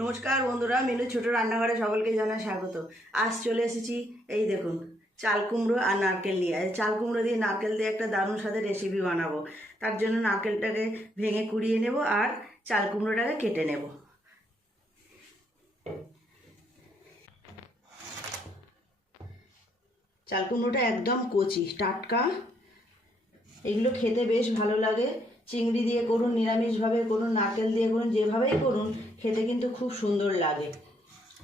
নমস্কার বন্ধুরা, মিনু ছোট রান্নাঘরে সকলকে জানাই স্বাগত। আজ চলে এসেছি, এই দেখুন, চাল কুমড়ো আর নারকেল নিয়ে। চাল কুমড়ো দিয়ে নারকেল দিয়ে একটা দারুণ স্বাদের রেসিপি বানাবো। তার জন্য নারকেলটাকে ভেঙে কুড়িয়ে নেব আর চাল কুমড়োটাকে কেটে নেব। চাল কুমড়োটা একদম কচি টাটকা, এগুলো খেতে বেশ ভালো লাগে। চিংড়ি দিয়ে করুন, নিরামিষভাবে করুন, নারকেল দিয়ে করুন, যেভাবেই করুন খেতে কিন্তু খুব সুন্দর লাগে।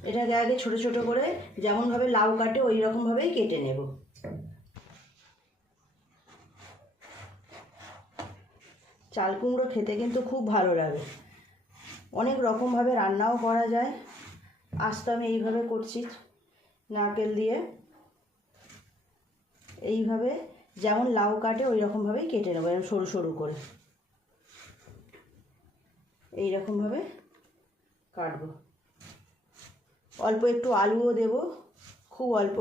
এটাকে আগে ছোট ছোট করে যেমনভাবে লাউ কাটে ওই রকমভাবেই কেটে নেব। চাল কুমড়ো খেতে কিন্তু খুব ভালো লাগে, অনেক রকমভাবে রান্নাও করা যায়। আজ তো আমি এইভাবে করছি, নারকেল দিয়ে এইভাবে যেমন লাউ কাটে ওই রকমভাবেই কেটে নেবো, এরকম সরু সরু করে এইরকমভাবে কাটবো। অল্প একটু আলুও দেব, খুব অল্প।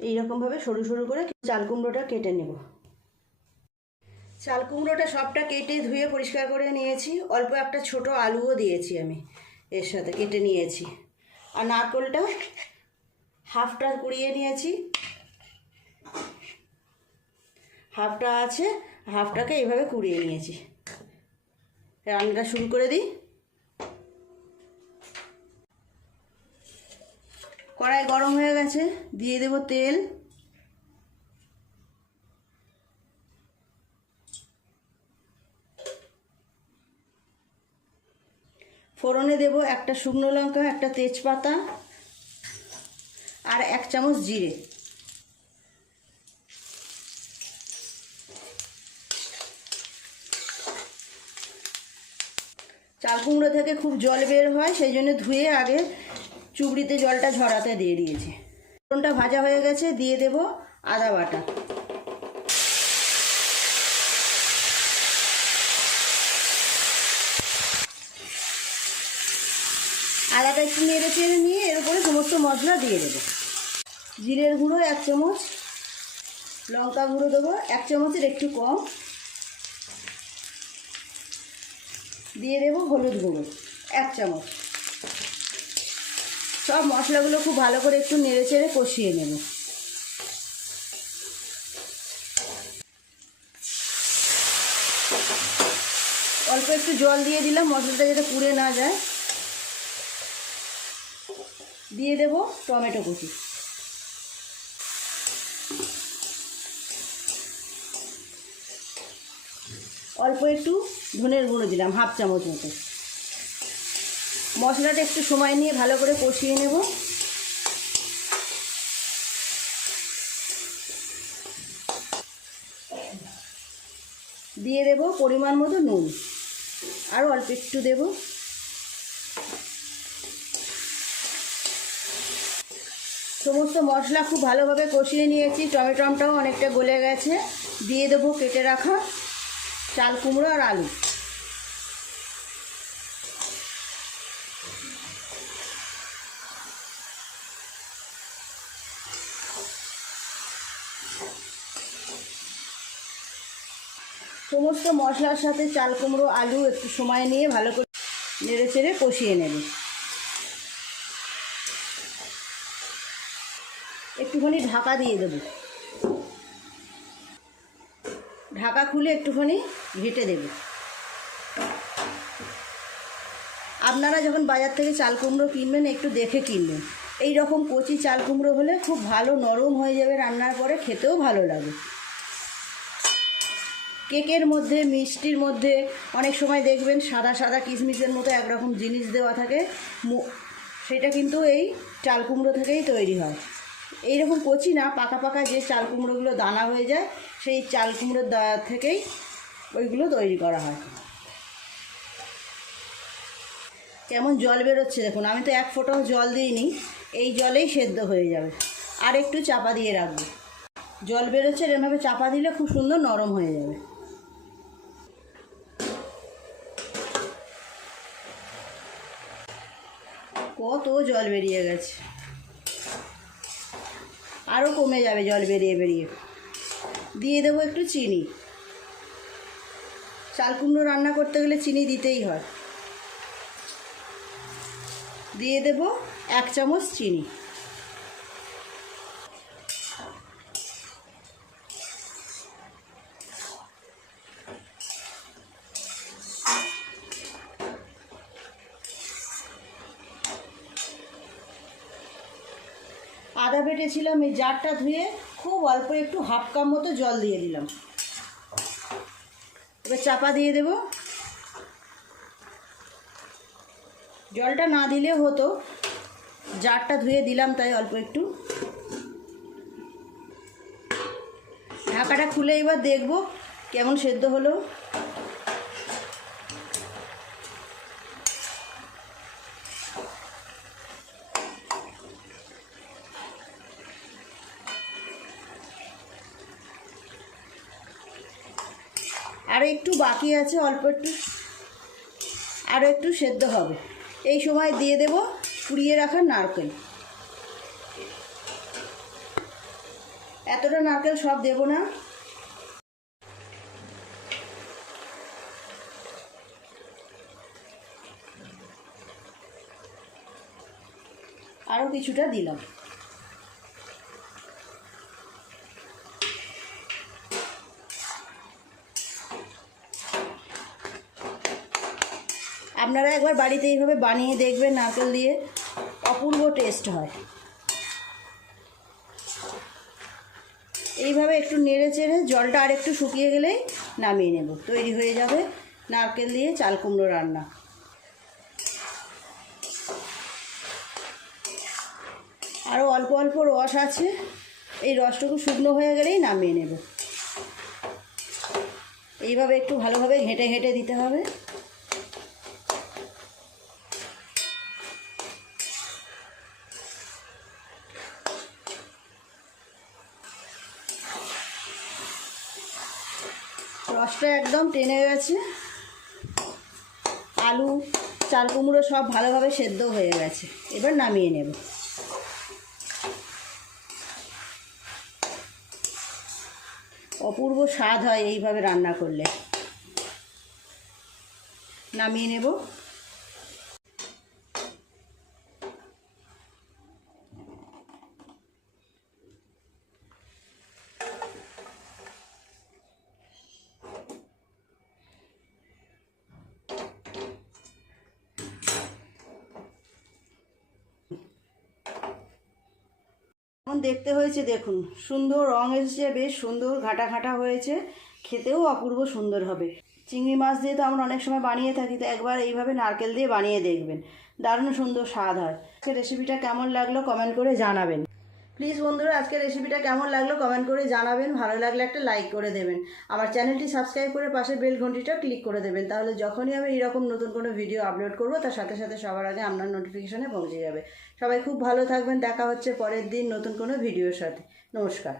এইরকমভাবে সরু সরু করে চাল কুমড়োটা কেটে নেব। চাল কুমড়োটা সবটা কেটে ধুয়ে পরিষ্কার করে নিয়েছি। অল্প একটা ছোট আলুও দিয়েছি আমি এর সাথে, কেটে নিয়েছি। আর নারকেলটা হাফটা কুড়িয়ে নিয়েছি, হাফটা আছে, হাফটাকে এইভাবে কুড়িয়ে নিয়েছি। রান্নাটা শুরু করে দিই। কড়াই গরম হয়ে গেছে, দিয়ে দেব তেল। ফোড়নে দেব একটা শুকনো লঙ্কা, একটা তেজপাতা আর 1 চামচ জিরে। চাল কুমড়ো থেকে খুব জল বের হয়, সেই জন্য ধুয়ে আগে চুবড়িতে জলটা ঝরাতে দিয়ে দিয়েছি। ফোড়নটা ভাজা হয়ে গেছে, দিয়ে দেব আদা বাটা। আদাটা একটু নেড়ে চেড়ে নিয়ে এর উপরে সমস্ত মশলা দিয়ে দেবো। জিরের গুঁড়ো 1 চামচ, লঙ্কা গুঁড়ো দেবো 1 চামচের একটু কম, দিয়ে দেবো হলুদ গুঁড়ো 1 চামচ। সব মশলাগুলো খুব ভালো করে একটু নেড়ে চেড়ে কষিয়ে নেব। অল্প একটু জল দিয়ে দিলাম, মশলাটা যাতে পুড়ে না যায়। দিয়ে দেব টমেটো কুচি। অল্প একটু ধনের গুঁড়ো দিলাম, 1/2 চামচ মতো। মশলাটা একটু সময় নিয়ে ভালো করে কষিয়ে নেব। দিয়ে দেব পরিমাণ মতো নুন, আরও অল্প একটু দেব। সমস্ত মশলা খুব ভালোভাবে কষিয়ে নিয়েছি, টমেটোটাও অনেকটা গলে গেছে। দিয়ে দেবো কেটে রাখা চাল কুমড়ো আর আলু। সমস্ত মশলার সাথে চাল কুমড়ো আলু একটু সময় নিয়ে ভালো করে নেড়ে চেড়ে কষিয়ে নেবে। একটুখানি ঢাকা দিয়ে দেব, ঢাকা খুলে একটুখানি ঘেটে দেব। আপনারা যখন বাজার থেকে চাল কুমড়ো কিনবেন একটু দেখে কিনবেন। এই রকম কচি চাল কুমড়ো হলে খুব ভালো নরম হয়ে যাবে, রান্নার পরে খেতেও ভালো লাগে। কেকের মধ্যে, মিষ্টির মধ্যে অনেক সময় দেখবেন সাদা সাদা কিশমিশের মতো একরকম জিনিস দেওয়া থাকে, সেটা কিন্তু এই চাল কুমড়ো থেকেই তৈরি হয়। এইরকম কচি না, পাকা পাকা যে চাল কুমড়োগুলো দানা হয়ে যায়, সেই চাল কুমড়োর থেকেই ওইগুলো তৈরি করা হয়। কেমন জল বেরোচ্ছে দেখুন, আমি তো 1 ফোঁটাও জল দিইনি, এই জলেই সেদ্ধ হয়ে যাবে। আর একটু চাপা দিয়ে রাখবো। জল বেরোচ্ছে, এরকমভাবে চাপা দিলে খুব সুন্দর নরম হয়ে যাবে। কত জল বেরিয়ে গেছে, আরও কমে যাবে জল বেরিয়ে বেরিয়ে। দিয়ে দেবো একটু চিনি। চাল কুমড়ো রান্না করতে গেলে চিনি দিতেই হয়। দিয়ে দেব 1 চামচ চিনি। আদা বেটেছিলাম, এই জারটা ধুয়ে খুব অল্প একটু 1/2 কাপ মতো জল দিয়ে দিলাম। এবার চাপা দিয়ে দেব। জলটা না দিলে হতো, জারটা ধুয়ে দিলাম তাই অল্প একটু। ঢাকাটা খুলে এবার দেখব কেমন সেদ্ধ হলো। আর একটু বাকি আছে, অল্প একটু আরও একটু সেদ্ধ হবে। এই সময় দিয়ে দেব কুড়িয়ে রাখা নারকেল। এতটা নারকেল সব দেব না, আরও কিছুটা দিলাম। আপনারা একবার বাড়িতে এইভাবে বানিয়ে দেখবেন, নারকেল দিয়ে অপূর্ব টেস্ট হয়। এইভাবে একটু নেড়ে চেড়ে জলটা আর একটু শুকিয়ে গেলেই নামিয়ে নেব। তৈরি হয়ে যাবে নারকেল দিয়ে চাল কুমড়ো রান্না। আরও অল্প অল্প রস আছে, এই রসটুকু শুকনো হয়ে গেলেই নামিয়ে নেব। এইভাবে একটু ভালোভাবে ঘেঁটে ঘেঁটে দিতে হবে। রসটা একদম টেনে গেছে, আলু চাল কুমড়ো সব ভালোভাবে সেদ্ধ হয়ে গেছে। এবার নামিয়ে নেব। অপূর্ব স্বাদ হয় এইভাবে রান্না করলে। নামিয়ে নেব। এখন দেখতে হয়েছে, দেখুন সুন্দর রং এসেছে, বেশ সুন্দর ঘাটা ঘাটা হয়েছে, খেতেও অপূর্ব সুন্দর হবে। চিংড়ি মাছ দিয়ে তো আমরা অনেক সময় বানিয়ে থাকি, তো একবার এইভাবে নারকেল দিয়ে বানিয়ে দেখবেন, দারুণ সুন্দর স্বাদ হয়। আজকে রেসিপিটা কেমন লাগলো কমেন্ট করে জানাবেন। প্লিজ বন্ধুরা, আজকে রেসিপিটা কেমন লাগলো কমেন্ট করে জানাবেন। ভালো লাগলে একটা লাইক করে দেবেন। আমার চ্যানেলটি সাবস্ক্রাইব করে পাশে বেল ঘন্টিটা ক্লিক করে দেবেন, তাহলে যখনই আমি এরকম নতুন কোনো ভিডিও আপলোড করব তার সাথে সাথে সবার আগে আপনার নোটিফিকেশনে পৌঁছে যাবে। সবাই খুব ভালো থাকবেন। দেখা হচ্ছে পরের দিন নতুন কোনো ভিডিওর সাথে। নমস্কার।